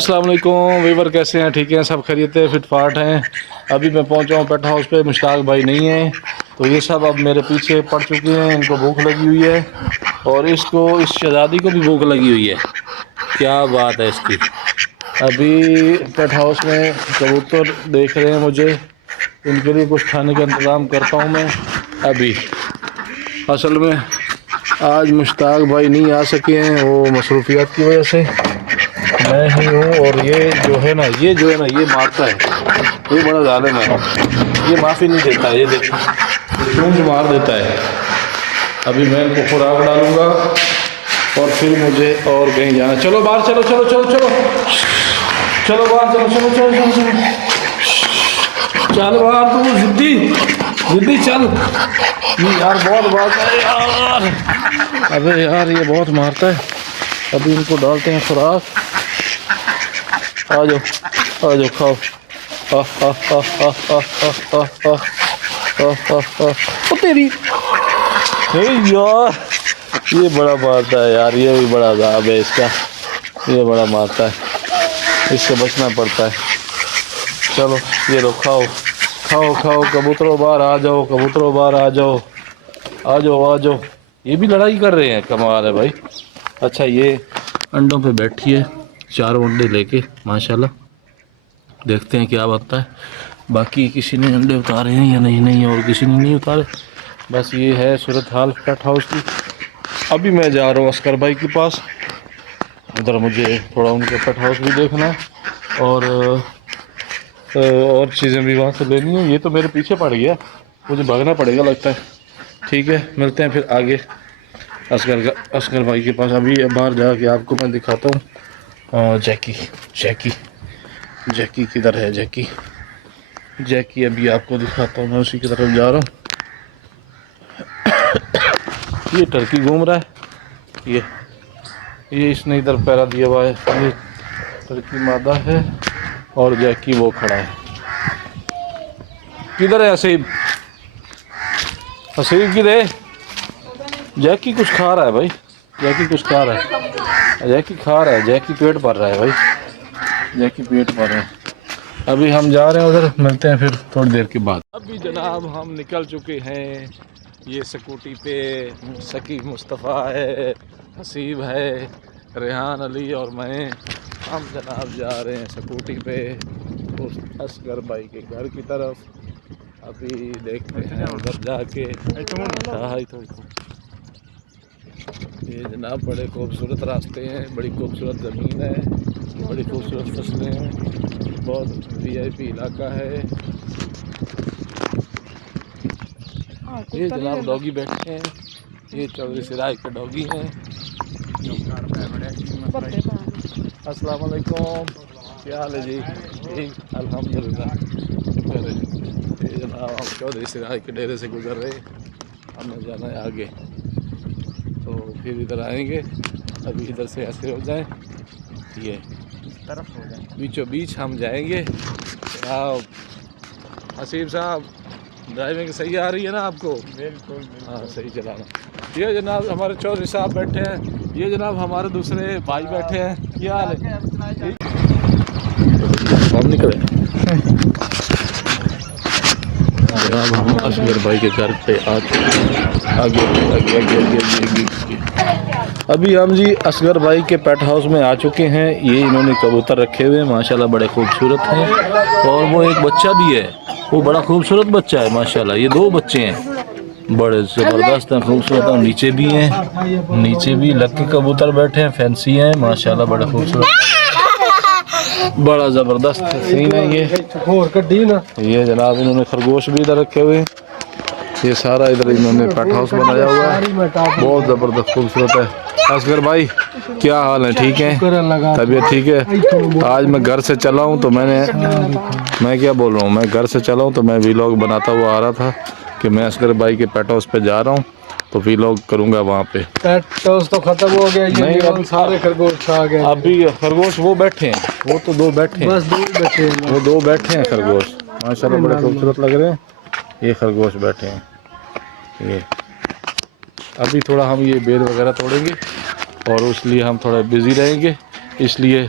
अस्सलाम वालेकुम वीवर, कैसे हैं? ठीक हैं? सब खैरियत है, फिट फाट हैं। अभी मैं पहुंचा हूं पेट हाउस पे, मुश्ताक भाई नहीं है तो ये सब अब मेरे पीछे पड़ चुके हैं। इनको भूख लगी हुई है और इस शहजादी को भी भूख लगी हुई है। क्या बात है इसकी। अभी पेट हाउस में कबूतर देख रहे हैं मुझे, इनके लिए कुछ खाने का इंतज़ाम करता हूँ मैं। अभी असल में आज मुश्ताक भाई नहीं आ सके हैं, वो मसरूफियात की वजह से मैं ही हूँ। और ये मारता है, ये बड़ा ज़ालिम है, ये माफ़ी नहीं देता है। ये देखो चूंझ मार देता है। अभी मैं इनको खुराक डालूंगा और फिर मुझे और कहीं जाना। चलो बाहर, चलो चलो चलो चलो चलो बाहर, चलो चलो चलो चलो चलो चल बाहर, तू जिद्दी जिद्दी चल। ये यार बहुत मारता है यार, अबे यार ये बहुत मारता है। अभी इनको डालते हैं खुराक। आ जाओ खाओ। ओ तेरी, हे यार ये बड़ा मारता है यार, ये भी बड़ा अज़ाब है इसका, ये बड़ा मारता है, इससे बचना पड़ता है। चलो ये लो, खाओ खाओ खाओ कबूतरों, बाहर आ जाओ, कबूतरों बाहर आ जाओ, आ जाओ आ जाओ। ये भी लड़ाई कर रहे हैं, कमाल है भाई। अच्छा ये अंडों पे बैठी है, 4 अंडे लेके माशाल्लाह। देखते हैं क्या बनता है। बाकी किसी ने अंडे उतारे हैं या नहीं, और किसी ने नहीं उतारे। बस ये है सूरत हाल पेट हाउस की। अभी मैं जा रहा हूँ अस्कर भाई के पास, उधर मुझे थोड़ा उनके पेट हाउस भी देखना है और चीज़ें भी वहाँ से लेनी है। ये तो मेरे पीछे पड़ गया, मुझे भागना पड़ेगा लगता है। ठीक है, मिलते हैं फिर आगे अस्कर भाई के पास। अभी बाहर जाके आपको मैं दिखाता हूँ। जैकी किधर है? जैकी अभी आपको दिखाता हूँ, मैं उसी की तरफ जा रहा हूँ। ये टर्की घूम रहा है, ये इसने इधर पैरा दिया हुआ है। ये टर्की मादा है और जैकी वो खड़ा है। किधर है हसीब? किधर है? जैकी कुछ खा रहा है भाई, जैकी कुछ खा रहा है, जैकी पेट भर रहा है भाई, जैकी पेट भर रहा है। अभी हम जा रहे हैं उधर, मिलते हैं फिर थोड़ी देर के बाद। अभी जनाब हम निकल चुके हैं। ये स्कूटी पे सकीब मुस्तफ़ा है, हसीब है, रेहान अली और मैं। हम जनाब जा रहे हैं स्कूटी पे उस असगर भाई के घर की तरफ। अभी देखते हैं उधर जाके। ये जनाब बड़े खूबसूरत रास्ते हैं, बड़ी खूबसूरत ज़मीन है, बड़ी खूबसूरत फसलें हैं, बहुत VIP इलाका है। ये जनाब डॉगी बैठे हैं, ये चौधरी सिराज के डॉगी हैं। अस्सलाम वालेकुम, क्या हाल है जी? ठीक अल्हम्दुलिल्लाह, शुक्र है। ये जनाब हम चौधरी सिराज के डेरे से गुजर रहे, हमें जाना है आगे, तो फिर इधर आएंगे। अभी इधर से ऐसे हो जाएं, ये तरफ हो जाए, बीचों बीच हम जाएंगे। हसीब साहब ड्राइविंग सही आ रही है ना आपको? बिल्कुल हाँ, सही चलाना। ये जनाब हमारे चौधरी साहब बैठे हैं, ये जनाब हमारे दूसरे भाई बैठे हैं। क्या हाल है? हम निकले जनाब, हम असगर भाई के घर पे आ चुके। आगे अभी हम जी असगर भाई के पेट हाउस में आ चुके हैं। ये इन्होंने कबूतर रखे हुए हैं माशाल्लाह, बड़े खूबसूरत हैं। और वो एक बच्चा भी है, वो बड़ा खूबसूरत बच्चा है माशाल्लाह। ये 2 बच्चे हैं, बड़े ज़बरदस्त हैं, खूबसूरत हैं। नीचे भी हैं, नीचे भी लक्की कबूतर बैठे हैं, फैंसी हैं माशाल्लाह, बड़े खूबसूरत, बड़ा ज़बरदस्त सीन है ये जनाब इन्होंने खरगोश भी इधर रखे हुए हैं। ये सारा इधर इन्होंने पेट हाउस बनाया हुआ है, बहुत ज़बरदस्त खूबसूरत है। असगर भाई क्या हाल है? ठीक है, तबीयत ठीक है? आज मैं घर से चला हूँ तो मैं क्या बोल रहा हूँ, मैं घर से चला हूँ तो मैं व्लॉग बनाता हुआ आ रहा था कि मैं असगर भाई के पेट हाउस पे जा रहा हूँ, तो व्लॉग करूँगा वहाँ पे। पेट हाउस तो ख़त्म हो गया, नहीं अब सारे खरगोश आ गए। अभी खरगोश वो बैठे हैं, वो तो 2 बैठे हैं, बस 2 बैठे हैं, वो 2 बैठे हैं खरगोश माशाल्लाह, बड़े खूबसूरत लग रहे हैं। ये खरगोश बैठे हैं। ये अभी थोड़ा हम ये बेल वगैरह तोड़ेंगे और इसलिए हम थोड़ा बिज़ी रहेंगे, इसलिए